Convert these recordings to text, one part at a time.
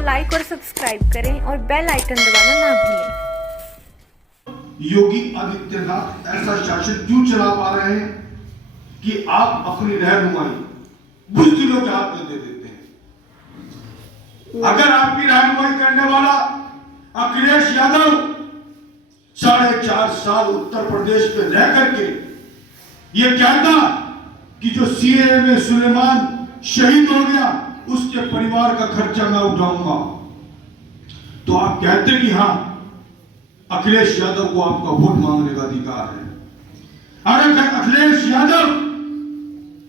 को लाइक और सब्सक्राइब करें और बेल आइकन दबाना ना भूलें। योगी आदित्यनाथ ऐसा शासन क्यों चला पा रहे हैं कि आप अपनी रहनुमाई बुज़दिलों के हाथ में दे देते हैं। अगर आपकी रहनुमाई करने वाला अखिलेश यादव 4.5 साल उत्तर प्रदेश में रह करके ये कहता कि जो सीएए में सुलेमान शहीद हो गया उसके परिवार का खर्चा मैं उठाऊंगा, तो आप कहते कि हाँ अखिलेश यादव को आपका वोट मांगने का अधिकार है। अरे अखिलेश यादव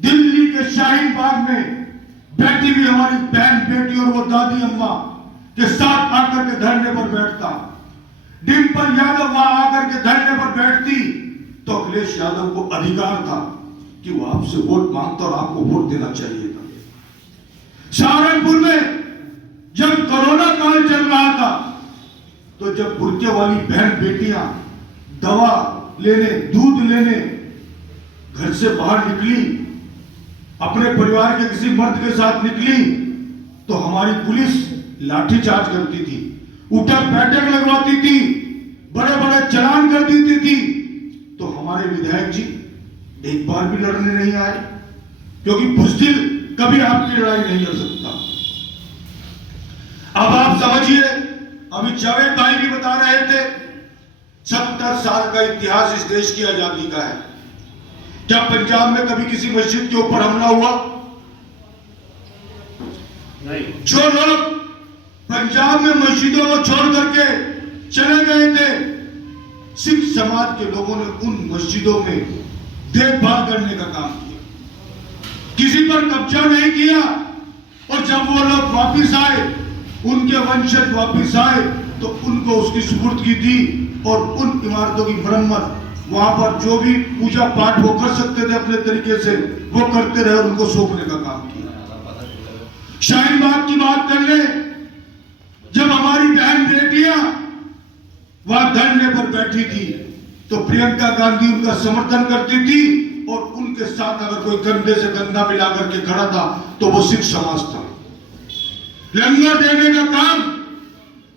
दिल्ली के शाहीन बाग में बैठी हुई हमारी बहन बेटी और वो दादी अम्मा के साथ आकर के धरने पर बैठता, डिंपल यादव वहां आकर के धरने पर बैठती, तो अखिलेश यादव को अधिकार था कि वो आपसे वोट मांगता और आपको वोट देना चाहिए था। सहारनपुर में जब कोरोना काल चल रहा था तो जब बुर्के वाली बहन बेटियां दवा लेने दूध लेने घर से बाहर निकली, अपने परिवार के किसी मर्द के साथ निकली, तो हमारी पुलिस लाठीचार्ज करती थी, उठक बैठक लगवाती थी, बड़े बड़े चालान कर देती थी। तो हमारे विधायक जी एक बार भी लड़ने नहीं आए, क्योंकि बुज़दिल कभी आपकी लड़ाई नहीं लड़ सकता। अब आप समझिए, अभी जावेद भाई भी बता रहे थे 70 साल का इतिहास इस देश की आजादी का है। क्या पंजाब में कभी किसी मस्जिद के ऊपर हमला हुआ? नहीं। जो लोग पंजाब में मस्जिदों को छोड़ करके चले गए थे, सिख समाज के लोगों ने उन मस्जिदों में देखभाल करने का काम किया, किसी पर कब्जा नहीं किया। और जब वो लोग वापिस आए, उनके वंशज वापिस आए, तो उनको उसकी सुपुर्दगी दी और उन इमारतों की मरम्मत, वहां पर जो भी पूजा पाठ वो कर सकते थे अपने तरीके से वो करते रहे और उनको सौंपने का काम किया। शाहीन बाग की बात कर ले, जब हमारी बहन बेटियां वहां धरने पर बैठी थी तो प्रियंका गांधी उनका समर्थन करती थी, और उनके साथ अगर कोई कंधे से कंधा मिला करके खड़ा था तो वो सिख समाज था। लंगर देने का काम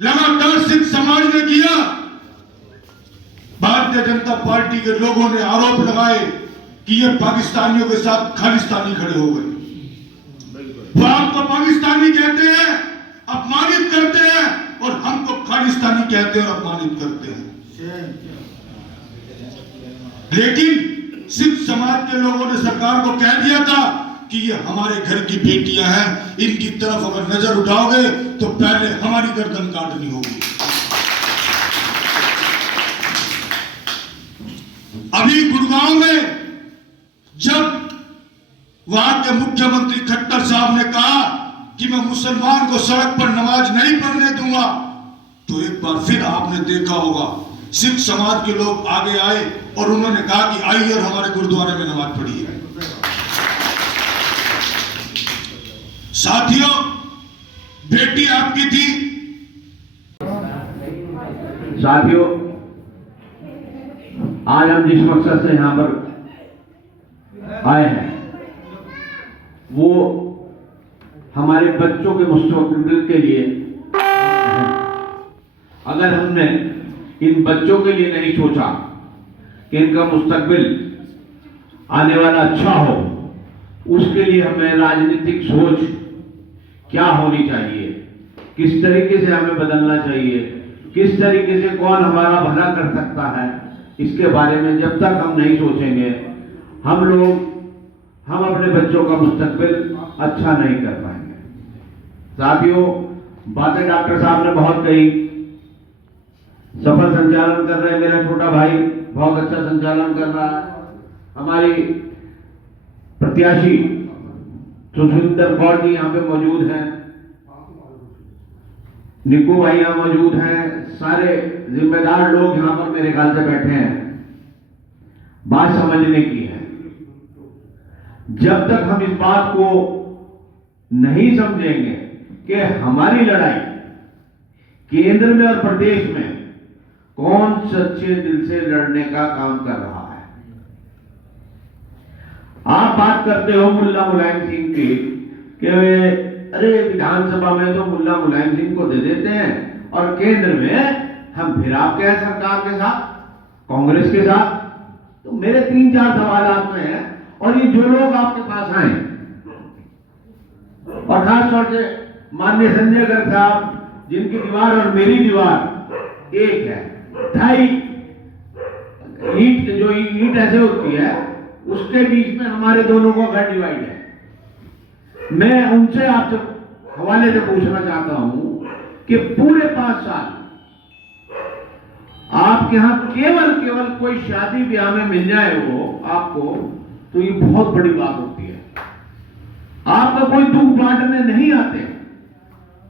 लगातार सिख समाज ने किया। भारतीय जनता पार्टी के लोगों ने आरोप लगाए कि ये पाकिस्तानियों के साथ खालिस्तानी खड़े हो गए। वो आपको पाकिस्तानी कहते हैं, अपमानित करते हैं, और हमको खालिस्तानी कहते हैं और अपमानित करते हैं। लेकिन सिख समाज के लोगों ने सरकार को कह दिया था कि ये हमारे घर की बेटियां हैं, इनकी तरफ अगर नजर उठाओगे तो पहले हमारी गर्दन काटनी होगी। अभी गुड़गांव में जब वहां के मुख्यमंत्री खट्टर साहब ने कहा कि मैं मुसलमान को सड़क पर नमाज नहीं पढ़ने दूंगा, तो एक बार फिर आपने देखा होगा सिख समाज के लोग आगे आए और उन्होंने कहा कि आइए और हमारे गुरुद्वारे में नमाज पढ़िए। साथियों, बेटी आपकी थी। साथियों, आज हम जिस मकसद से यहां पर आए हैं वो हमारे बच्चों के मुस्तकबिल के लिए। अगर हमने इन बच्चों के लिए नहीं सोचा कि इनका मुस्तकबिल आने वाला अच्छा हो, उसके लिए हमें राजनीतिक सोच क्या होनी चाहिए, किस तरीके से हमें बदलना चाहिए, किस तरीके से कौन हमारा भला कर सकता है, इसके बारे में जब तक हम नहीं सोचेंगे हम अपने बच्चों का मुस्तकबिल अच्छा नहीं कर पाएंगे। साथियों, बातें डॉक्टर साहब ने बहुत कही, सफल संचालन कर रहे हैं मेरा छोटा भाई, बहुत अच्छा संचालन कर रहा है। हमारी प्रत्याशी सुखविंदर कौर जी यहाँ पे मौजूद हैं, निकू भाई यहाँ मौजूद हैं, सारे जिम्मेदार लोग यहाँ पर मेरे ख्याल से बैठे हैं। बात समझने की है, जब तक हम इस बात को नहीं समझेंगे कि हमारी लड़ाई केंद्र में और प्रदेश में कौन सच्चे दिल से लड़ने का काम कर रहा है। आप बात करते हो मुल्ला मुलायम सिंह की कि अरे विधानसभा में तो मुल्ला मुलायम सिंह को दे देते हैं और केंद्र में हम फिर आपके हैं सरकार के साथ, कांग्रेस के साथ। तो मेरे 3-4 सवाल में हैं और ये जो लोग आपके पास आए और खास तौर से माननीय संजय गर्ग साहब, जिनकी दीवार और मेरी दीवार एक है, 2.5 ईंट, जो ईंट ऐसे होती है उसके बीच में हमारे दोनों का घर डिवाइड है। मैं उनसे आपसे हवाले से पूछना चाहता हूं कि पूरे 5 साल आपके यहां केवल कोई शादी ब्याह में मिल जाए वो आपको, तो ये बहुत बड़ी बात होती है। आपका कोई दुख बांटने नहीं आते,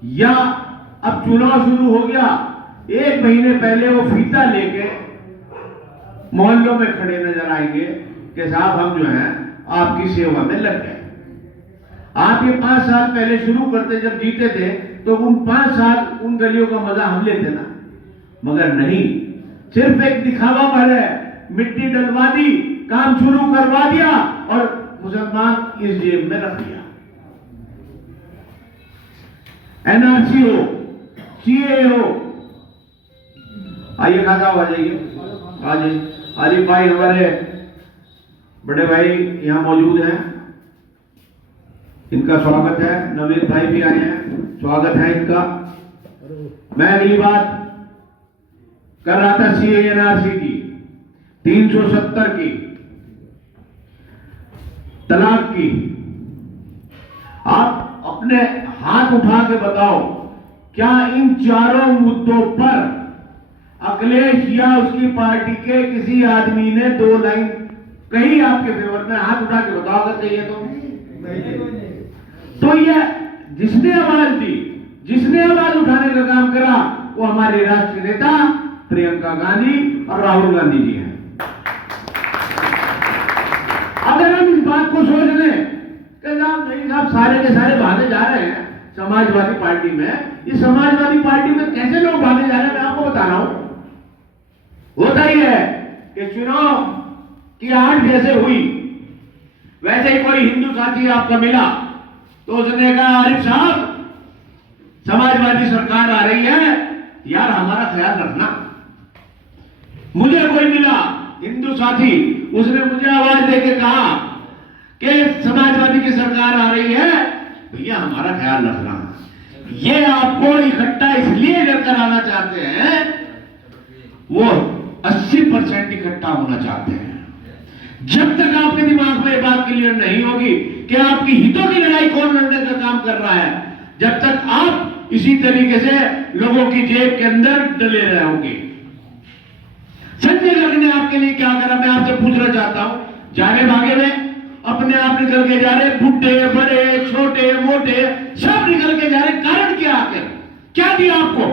या अब चुनाव शुरू हो गया, 1 महीने पहले वो फीता लेके मोहल्लों में खड़े नजर आएंगे कि साहब हम जो है आपकी सेवा में लग गए। आप ये 5 साल पहले शुरू करते, जब जीते थे तो उन 5 साल उन गलियों का मजा हम लेते ना, मगर नहीं, सिर्फ एक दिखावा भर है, मिट्टी डलवा दी, काम शुरू करवा दिया और मुसलमान इस जेब में रख दिया। एनआरसी हो, सीए हो, आइए खासा आ जाइए, आज आलिफ भाई हमारे बड़े भाई यहां मौजूद हैं, इनका स्वागत है। नवीन भाई भी आए हैं, स्वागत है इनका। मैं अगली बात कर रहा था सीए एनआरसी की, 370 की, तलाक की। आप अपने हाथ उठा के बताओ, क्या इन चारों मुद्दों पर अखिलेश या उसकी पार्टी के किसी आदमी ने 2 लाइन कही आपके फेवर में? हाथ उठा के बताओ अगर चाहिए तो ये जिसने आवाज दी, जिसने आवाज उठाने का काम करा, वो हमारे राष्ट्रीय नेता प्रियंका गांधी और राहुल गांधी जी हैं। अगर हम इस बात को सोच लें कि नहीं साहब सारे के सारे भागे जा रहे हैं समाजवादी पार्टी में, इस समाजवादी पार्टी में कैसे लोग भागे जा रहे हैं मैं आपको बता रहा हूं। होता ही है कि चुनाव की आड़ जैसे हुई, वैसे ही कोई हिंदू साथी आपको मिला तो उसने कहा आरिफ साहब समाजवादी सरकार आ रही है, यार हमारा ख्याल रखना। मुझे कोई मिला हिंदू साथी, उसने मुझे आवाज देके कहा कि समाजवादी की सरकार आ रही है, भैया हमारा ख्याल रखना। ये आपको इकट्ठा इसलिए अगर कराना चाहते हैं, वो 80% इकट्ठा होना चाहते हैं। जब तक आपके दिमाग में ये बात क्लियर नहीं होगी कि आपकी हितों की लड़ाई कौन लड़ने का काम कर रहा है, जब तक आप इसी तरीके से लोगों की जेब के अंदर डले रहोगे। संजय गर्ग ने आपके लिए क्या करा, मैं आपसे पूछना चाहता हूं। जाने भागे में अपने आप निकल के जा रहे, बुढ़े बड़े छोटे मोटे सब निकल के जा रहे, कारण क्या? आखिर क्या दिया आपको?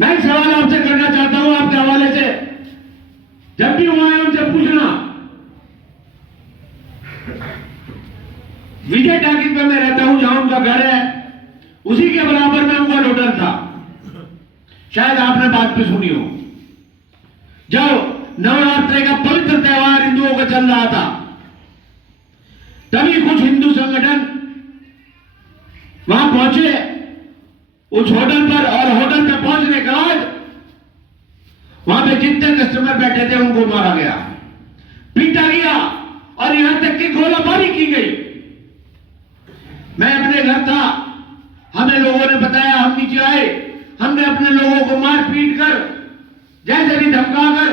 मैं एक सवाल आपसे करना चाहता हूं आपके हवाले से, जब भी हुआ है उनसे पूछना। विजय टाकिज पे मैं रहता हूं, जहां उनका घर है उसी के बराबर में उनका होटल था, शायद आपने बात भी सुनी हो। जब नवरात्रि का पवित्र त्योहार हिंदुओं का चल रहा था, तभी कुछ हिंदू संगठन वहां पहुंचे उस होटल पर, और होटल पे पहुंचने के बाद वहां पे जितने कस्टमर बैठे थे उनको मारा गया, पीटा गया और यहां तक कि गोलाबारी की गई। मैं अपने घर था, हमें लोगों ने बताया, हम नीचे आए, हमने अपने लोगों को मार पीट कर, जैसे भी धमका कर,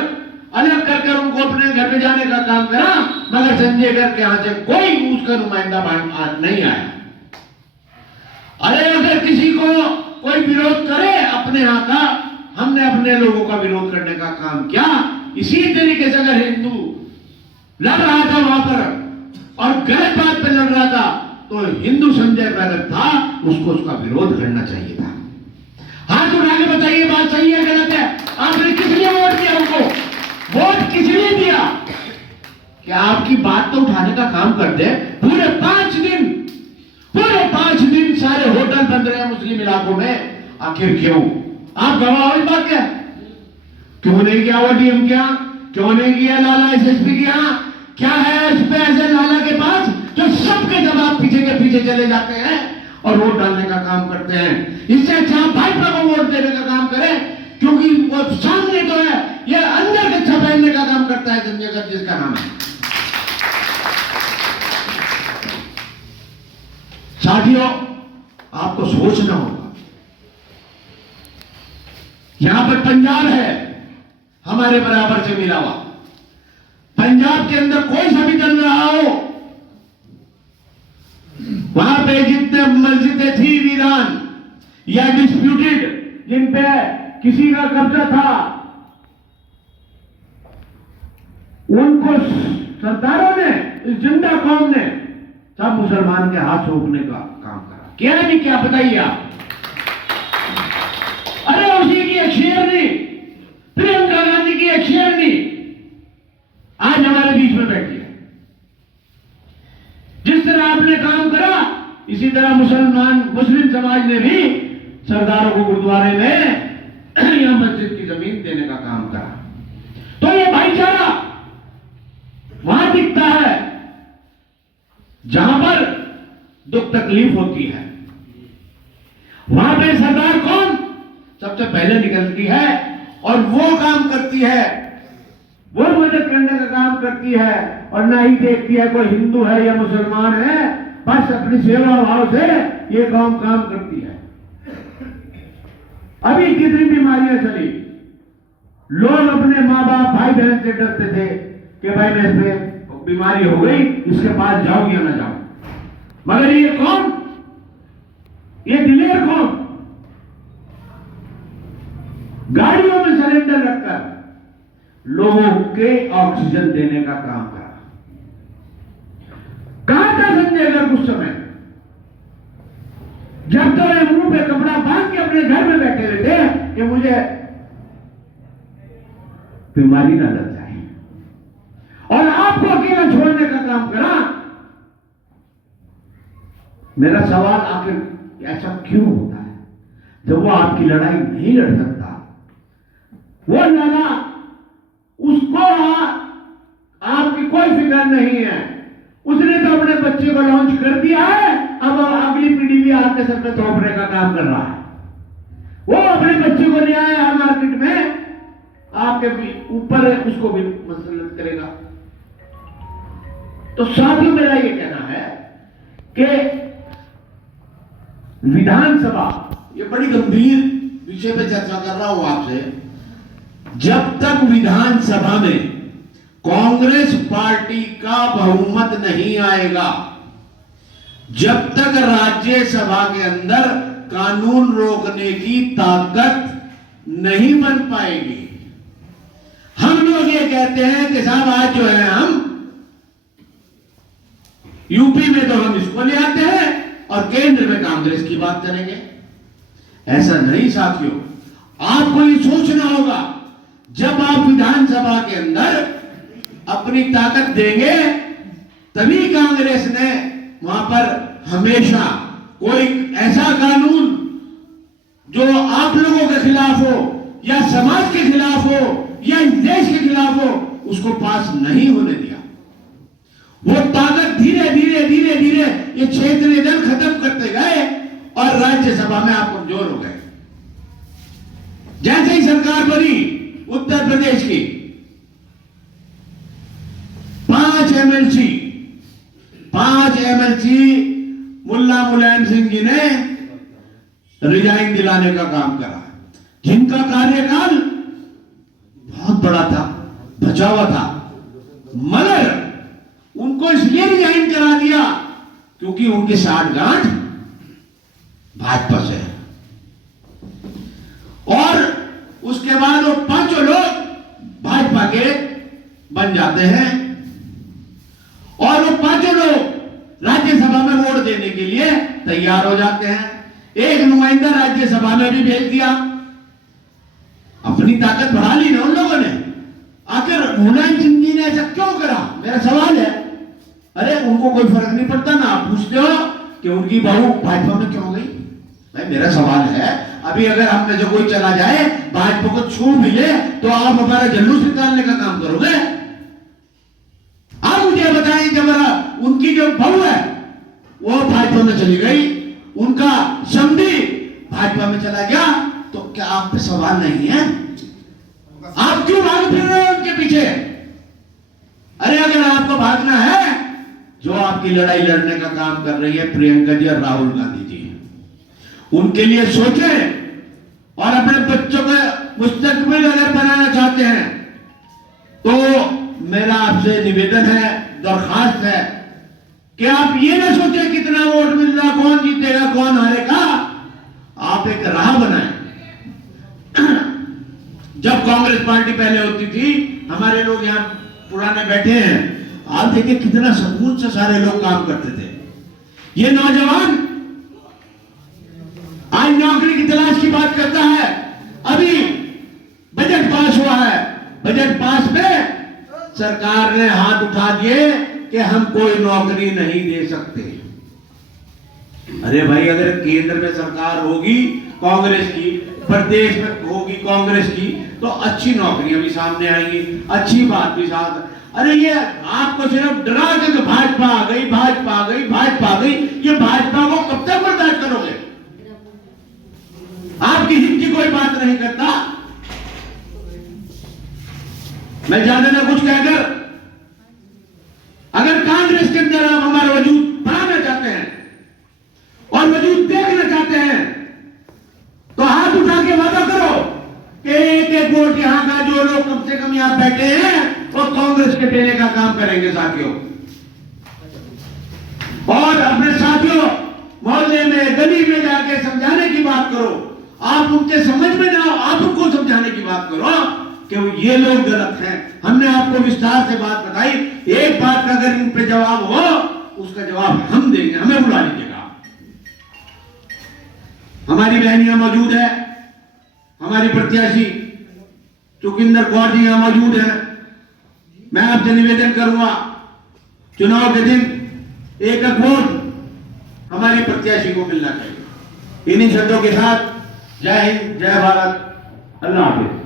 अलग कर कर उनको अपने घर में जाने का काम करा, मगर संजय गर्ग के यहां से कोई उसका नुमाइंदा नहीं आया। अरे अगर किसी को कोई विरोध करे अपने यहां का, हमने अपने लोगों का विरोध करने का काम किया। इसी तरीके से अगर हिंदू लड़ रहा था वहां पर और गलत बात पे लड़ रहा था, तो हिंदू संजय गर्ग था, उसको उसका विरोध करना चाहिए था। हाथ उठा के बताइए बात सही है गलत है? आपने किस लिए वोट दिया उनको? वोट किस लिए दिया? क्या आपकी बात तो उठाने का काम करते? पूरे 5 दिन सारे होटल बंद रहे मुस्लिम इलाकों में, आखिर क्यों? आप गवाह इस बात क्या? क्यों नहीं किया वो डीएम? क्या क्यों नहीं किया लाला एसएसपी? क्या है उस पे ऐसे लाला के पास जो तो सबके जवाब पीछे के पीछे चले जाते हैं और वोट डालने का काम करते हैं। इससे अच्छा आप भाजपा को वोट देने का काम करें, क्योंकि वो सामने तो है, ये अंदर कच्छा पहनने का काम करता है संजय गांधी जिसका नाम है। साथियों, आपको सोचना होगा, यहां पर पंजाब है हमारे बराबर से मिला हुआ। पंजाब के अंदर कोई सा भी चल रहा हो, वहां पे जितने मस्जिदें थी वीरान या डिस्प्यूटेड, जिन पे किसी का कब्जा था, उनको सरदारों ने, इस जिंदा कौम ने सब मुसलमान के हाथ सौंपने का काम करा। क्या नहीं क्या, बताइए आप। अरे उसी की एक शेरनी, प्रियंका गांधी की एक शेरनी आज हमारे बीच में बैठी है। जिस तरह आपने काम करा, इसी तरह मुस्लिम समाज ने भी सरदारों को गुरुद्वारे में या मस्जिद की जमीन देने का काम करा। तो ये भाईचारा वहां दिखता है जहां पर दुख तकलीफ होती है। वहां पे सरदार कौन सबसे पहले निकलती है और वो काम करती है, वो मदद करने का काम करती है, और ना ही देखती है कोई हिंदू है या मुसलमान है, बस अपनी सेवा भाव से ये काम करती है। अभी कितनी बीमारियां चली, लोग अपने माँ बाप भाई बहन से डरते थे कि भाई मैं पे बीमारी हो गई, इसके पास जाऊं या ना जाऊं। मगर ये कौन, ये दिलेर कौन, गाड़ियों में सिलेंडर रखकर लोगों के ऑक्सीजन देने का काम करा। कहां था संजय गर्ग उस समय, जब तो ये मुंह पे कपड़ा बांध के अपने घर में बैठे रहते कि मुझे बीमारी ना लग जाए, और आपको अकेला छोड़ने का काम करा। मेरा सवाल आखिर ऐसा क्यों होता है, जब वो आपकी लड़ाई नहीं लड़ सकता, वो लड़ा, उसको आपकी कोई फिक्र नहीं है, उसने तो अपने बच्चे को लॉन्च कर दिया है, अब अगली पीढ़ी भी आपके सर पे थोपने का काम कर रहा है। वो अपने बच्चे को ले आया मार्केट में, आपके भी ऊपर उसको भी मसलत करेगा। तो साथियों, मेरा ये कहना है कि विधानसभा, ये बड़ी गंभीर विषय पे चर्चा कर रहा हूं आपसे, जब तक विधानसभा में कांग्रेस पार्टी का बहुमत नहीं आएगा, जब तक राज्यसभा के अंदर कानून रोकने की ताकत नहीं बन पाएगी, हम लोग ये कहते हैं कि साहब आज जो है हम यूपी में तो हम इसको ले आते हैं और केंद्र में कांग्रेस की बात करेंगे। ऐसा नहीं साथियों, आपको ये सोचना होगा, जब आप विधानसभा के अंदर अपनी ताकत देंगे, तभी कांग्रेस ने वहां पर हमेशा कोई ऐसा कानून जो आप लोगों के खिलाफ हो या समाज के खिलाफ हो या देश के खिलाफ हो, उसको पास नहीं होने दिया। वो ताकत धीरे धीरे धीरे धीरे ये क्षेत्रीय दल खत्म करते गए और राज्यसभा में आप कमजोर हो गए। जैसे ही सरकार बनी उत्तर प्रदेश की, 5 एमएलसी मुल्ला मुलायम सिंह जी ने रिजाइन दिलाने का काम करा, जिनका कार्यकाल बहुत बड़ा था, बचा हुआ था, मगर उनको इसलिए रिजाइन करा दिया क्योंकि उनकी साठगांठ भाजपा से है। और उसके बाद वो 5 लोग भाजपा के बन जाते हैं और वो 5 लोग राज्यसभा में वोट देने के लिए तैयार हो जाते हैं। एक नुमाइंदा राज्यसभा में भी भेज दिया, अपनी ताकत बढ़ा ली ना उन लोगों ने। आखिर मुलायम सिंह जी ने ऐसा क्यों करा, मेरा सवाल है। अरे उनको कोई फर्क नहीं पड़ता ना, आप पूछते हो कि उनकी बहू भाजपा में क्यों गई। भाई मेरा सवाल है, अभी अगर हम में से कोई चला जाए भाजपा को छू मिले तो आप हमारा जल्लूस निकालने का काम करोगे? आप मुझे बताएं, जब उनकी जो बहू है भाजपा में चली गई, उनका समधी भाजपा में चला गया, तो क्या आप पे सवाल नहीं है? आप क्यों भाग फिर रहे हो उनके पीछे? अरे अगर आपको भागना है, जो आपकी लड़ाई लड़ने का काम कर रही है प्रियंका जी और राहुल गांधी जी, उनके लिए सोचें। और अपने बच्चों का मुस्तकबिल अगर बनाना चाहते हैं तो मेरा आपसे निवेदन है, दरखास्त है कि आप ये ना सोचें कितना वोट मिल रहा, कौन जीतेगा कौन हारेगा। आप एक राह बनाएं। जब कांग्रेस पार्टी पहले होती थी, हमारे लोग यहां पुराने बैठे हैं, आप देखिए कितना सुकून से सारे लोग काम करते थे। ये नौजवान आज नौकरी की तलाश की बात करता है। अभी बजट पास हुआ है, बजट पास में सरकार ने हाथ उठा दिए कि हम कोई नौकरी नहीं दे सकते। अरे भाई, अगर केंद्र में सरकार होगी कांग्रेस की, प्रदेश में होगी कांग्रेस की, तो अच्छी नौकरियां भी सामने आएंगी, अच्छी बात भी साथ। अरे ये आपको सिर्फ डरा के कि भाजपा आ गई, भाजपा आ गई, भाजपा आ गई, ये भाजपा को कब तक बर्दाश्त करोगे? आपकी हित की कोई बात नहीं करता। मैं ज्यादा ना कुछ कहकर, अगर कांग्रेस के अंदर आप हमारा वजूद बढ़ाना चाहते हैं और वजूद देखना चाहते हैं, तो हाथ उठा के वादा करो कि एक एक वोट यहां का जो लोग कम से कम यहां बैठे हैं वो कांग्रेस के देने का काम करेंगे साथियों। और अपने साथियों मोहल्ले में, गली में जाके समझाने की बात करो। आप उनके समझ में ना हो, आप उनको समझाने की बात करो कि ये लोग गलत हैं। हमने आपको विस्तार से बात बताई। एक बात का अगर इन पे जवाब हो, उसका जवाब हम देंगे, हमें बुला लीजिएगा। हमारी बहनियां मौजूद है, हमारी प्रत्याशी चुकिंदर कौर जी यहां मौजूद है। मैं आपसे निवेदन करूंगा, चुनाव के दिन एक एक वोट हमारी प्रत्याशी को मिलना चाहिए। इन्हीं शब्दों के साथ जय हिंद, जय भारत, अल्लाह हाफिज।